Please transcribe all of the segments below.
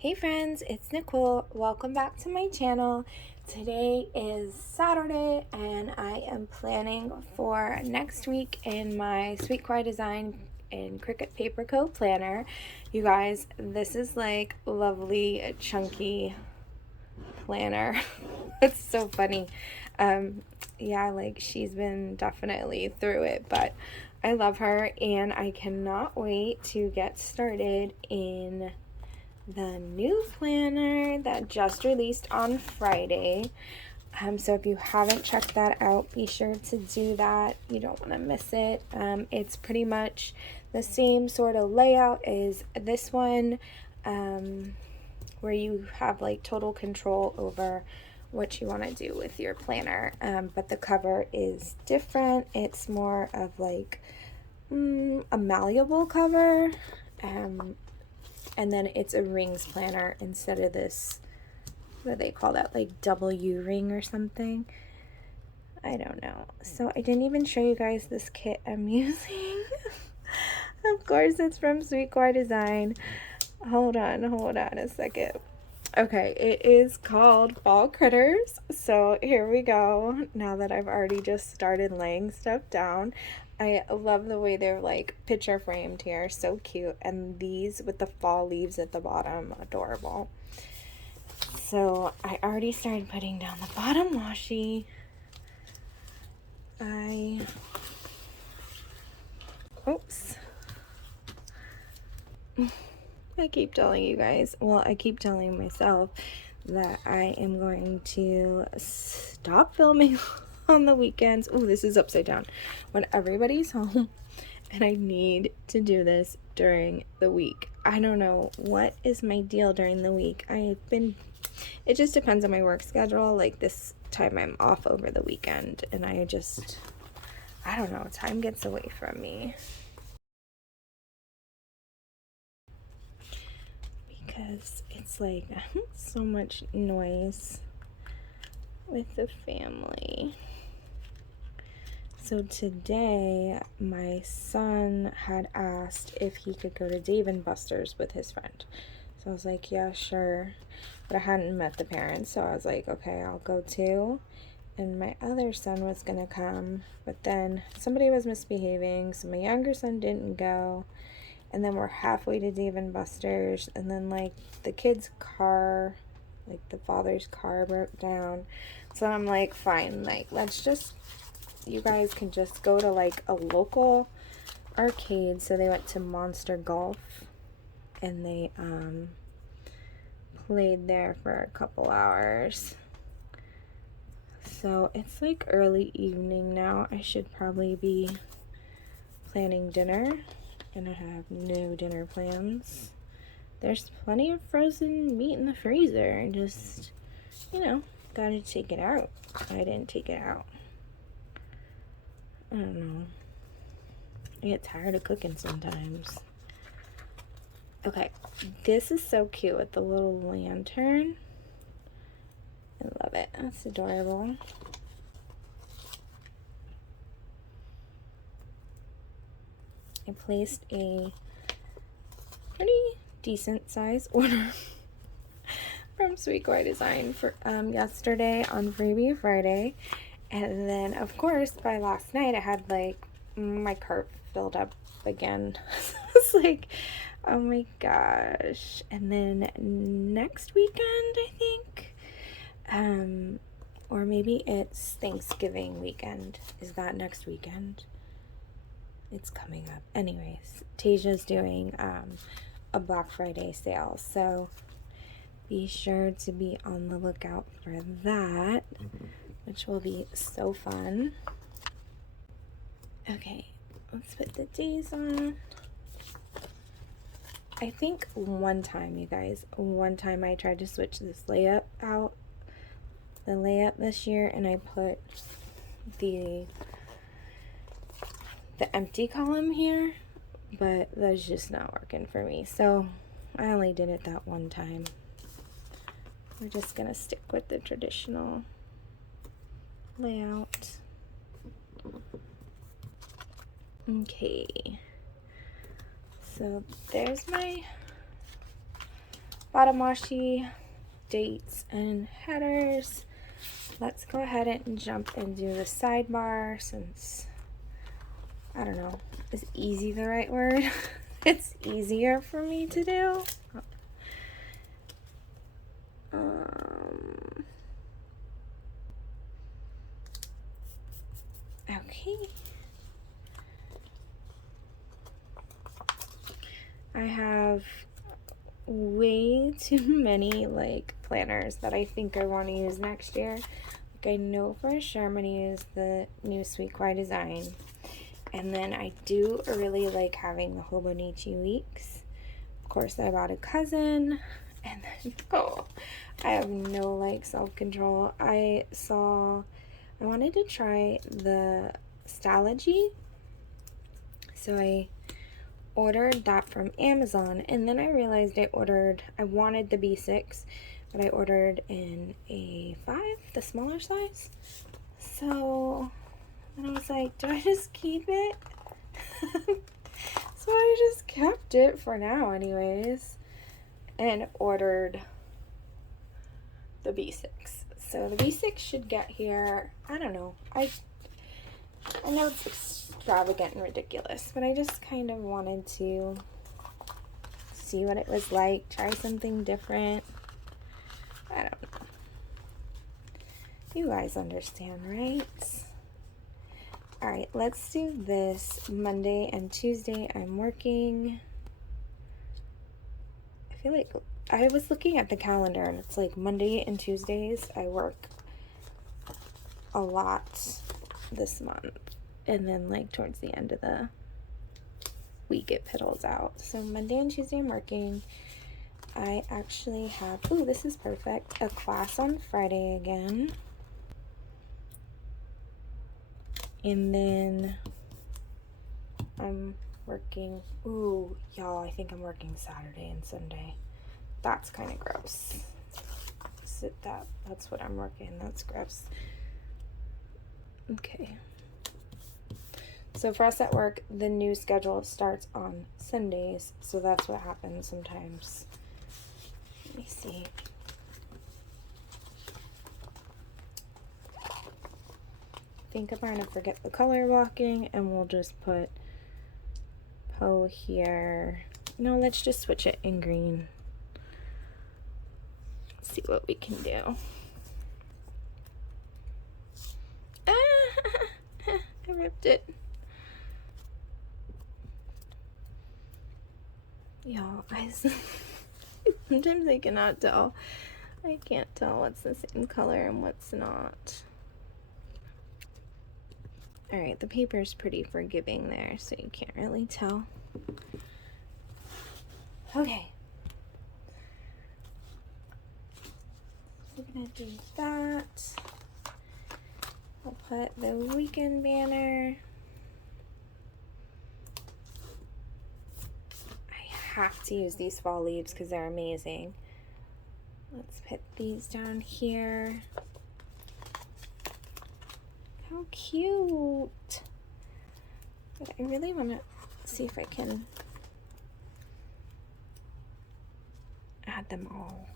Hey friends, it's Nicole. Welcome back to my channel. Today is Saturday and I am planning for next week in my Sweet Kawaii Design and Cricut Paper Co planner. You guys, this is like lovely chunky planner. It's so funny. Yeah, like she's been definitely through it, but I love her and I cannot wait to get started in the new planner that just released on Friday. So if you haven't checked that out, be sure to do that. You don't want to miss it. It's pretty much the same sort of layout as this one, where you have like total control over what you want to do with your planner. But the cover is different. It's more of like a malleable cover. And then it's a rings planner instead of this, what do they call that, like W ring or something? I don't know. So I didn't even show you guys this kit I'm using. Of course it's from Sweet Kawaii Design. Hold on a second. Okay, it is called Fall Critters. So here we go. Now that I've already just started laying stuff down, I love the way they're like picture framed here. So cute. And these with the fall leaves at the bottom, adorable. So I already started putting down the bottom washi. Oops. I keep telling you guys, well, I keep telling myself that I am going to stop filming on the weekends. Oh, this is upside down. When everybody's home, and I need to do this during the week. I don't know what is my deal during the week. It just depends on my work schedule. Like this time I'm off over the weekend, and I don't know, time gets away from me. Because it's like so much noise with the family. So today my son had asked if he could go to Dave & Buster's with his friend. So I was like, yeah, sure. But I hadn't met the parents, so I was like, okay, I'll go too. And my other son was gonna come, but then somebody was misbehaving, so my younger son didn't go. And then we're halfway to Dave & Buster's, and then like the kid's car, like the father's car broke down. So I'm like, fine, like you guys can just go to like a local arcade. So they went to Monster Golf and they played there for a couple hours. So it's like early evening now. I should probably be planning dinner, and I have no dinner plans. There's plenty of frozen meat in the freezer. I just, gotta take it out. I didn't take it out. I don't know. I get tired of cooking sometimes. Okay, this is so cute with the little lantern. I love it. That's adorable. I placed a pretty decent size order from Sweet Kawaii Design for yesterday on Freebie Friday. And then, of course, by last night, I had like my cart filled up again. It's like, oh my gosh. And then next weekend, I think, or maybe it's Thanksgiving weekend. Is that next weekend? It's coming up. Anyways, Tasia's doing a Black Friday sale, so be sure to be on the lookout for that, which will be so fun. Okay, let's put the days on. I think one time, you guys, I tried to switch this layup out, the layup this year, and I put the empty column here, but that's just not working for me. So I only did it that one time. We're just gonna stick with the traditional layout. Okay, so there's my bottom washi, dates, and headers. Let's go ahead and jump and do the sidebar since, I don't know, is easy the right word? It's easier for me to do. Okay. I have way too many like planners that I think I want to use next year. Like I know for sure I'm going to use the new Sweet Kawaii Design. And then I do really like having the Hobonichi weeks. Of course, I bought a cousin. And then, I have no like self-control. I wanted to try the Stalogy. So I ordered that from Amazon, and then I realized I wanted the B6, but I ordered in a 5, the smaller size. So then I was like, do I just keep it? So I just kept it for now anyways, and ordered the B6. So the B6 should get here, I don't know, I know it's extravagant and ridiculous, but I just kind of wanted to see what it was like, try something different. I don't know. You guys understand, right? Alright, let's do this. Monday and Tuesday I'm working. I feel like I was looking at the calendar and it's like Monday and Tuesdays I work a lot this month. And then like towards the end of the week it piddles out. So Monday and Tuesday I'm working. I actually have, ooh, this is perfect, a class on Friday again. And then I'm working, ooh, y'all, I think I'm working Saturday and Sunday. That's kind of gross. That's what I'm working. That's gross. Okay. So for us at work, the new schedule starts on Sundays. So that's what happens sometimes. Let me see. I think I'm going to forget the color blocking and we'll just put Poe here. No, let's just switch it in green. See what we can do. I ripped it. Y'all, sometimes I cannot tell. I can't tell what's the same color and what's not. Alright, the paper's pretty forgiving there, so you can't really tell. Okay. We're gonna do that. I'll put the weekend banner. I have to use these fall leaves because they're amazing. Let's put these down here. How cute! But I really want to see if I can add them all.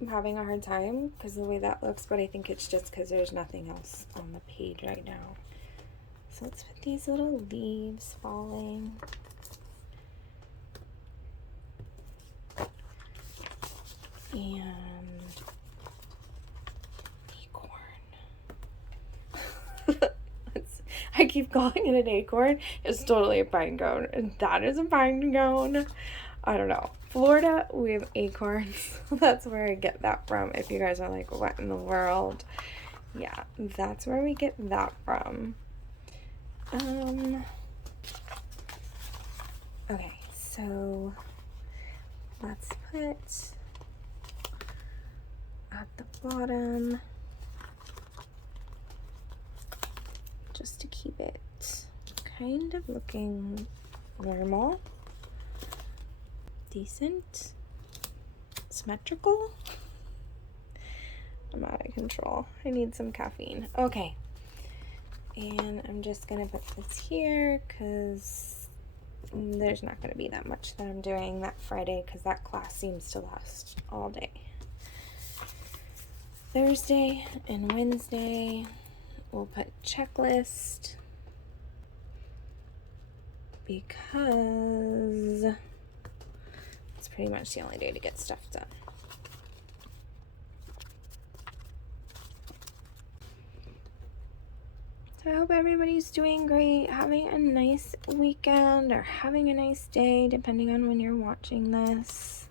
I'm having a hard time because of the way that looks, but I think it's just because there's nothing else on the page right now. So let's put these little leaves falling. And acorn. I keep calling it an acorn. It's totally a pine cone. And that is a pine cone. I don't know. Florida, we have acorns. That's where I get that from. If you guys are like, what in the world? Yeah, that's where we get that from. Okay, so let's put at the bottom, just to keep it kind of looking normal, decent, symmetrical. I'm out of control. I need some caffeine. Okay. And I'm just going to put this here because there's not going to be that much that I'm doing that Friday because that class seems to last all day. Thursday and Wednesday, we'll put checklist because it's pretty much the only day to get stuff done. So I hope everybody's doing great, having a nice weekend or having a nice day, depending on when you're watching this.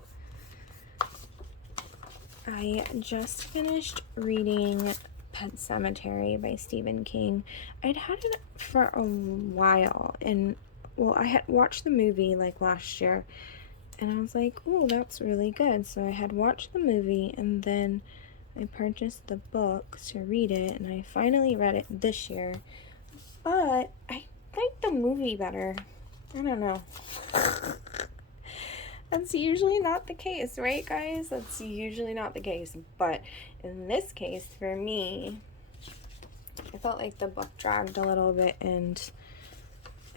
I just finished reading Pet Sematary by Stephen King. I'd had it for a while, and well, I had watched the movie like last year, and I was like, oh, that's really good. So I had watched the movie, and then I purchased the book to read it, and I finally read it this year. But I like the movie better. I don't know. That's usually not the case, right, guys? That's usually not the case. But in this case, for me, I felt like the book dragged a little bit, and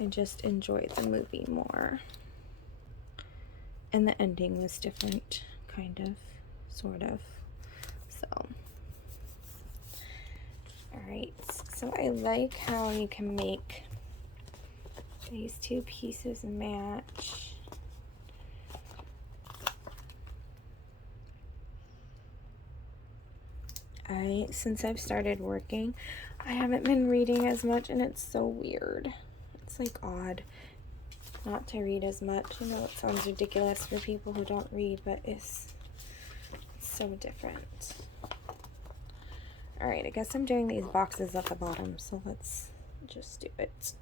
I just enjoyed the movie more. And the ending was different, kind of, sort of. So, alright. So I like how you can make these two pieces match. Since I've started working, I haven't been reading as much, and it's so weird. It's like odd not to read as much. You know, it sounds ridiculous for people who don't read, but it's so different. Alright, I guess I'm doing these boxes at the bottom, so let's just do it.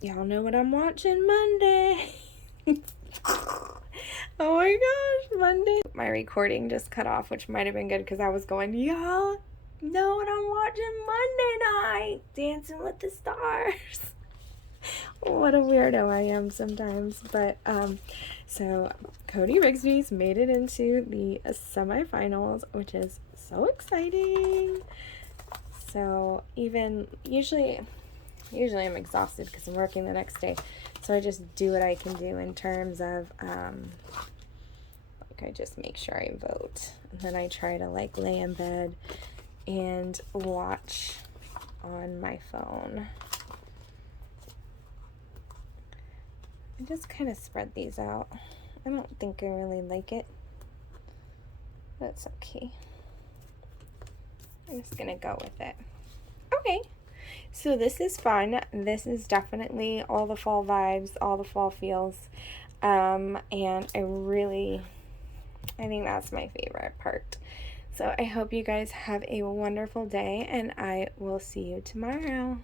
Y'all know what I'm watching Monday. Oh my gosh, Monday. My recording just cut off, which might have been good because I was going, y'all know what I'm watching Monday night? Dancing with the Stars. What a weirdo I am sometimes. But, so Cody Rigsby's made it into the semifinals, which is so exciting. So even usually I'm exhausted because I'm working the next day. So I just do what I can do in terms of, like I just make sure I vote. And then I try to like lay in bed and watch on my phone. I just kind of spread these out. I don't think I really like it. That's okay. I'm just gonna go with it. Okay. So this is fun. This is definitely all the fall vibes, all the fall feels. And I think that's my favorite part. So I hope you guys have a wonderful day, and I will see you tomorrow.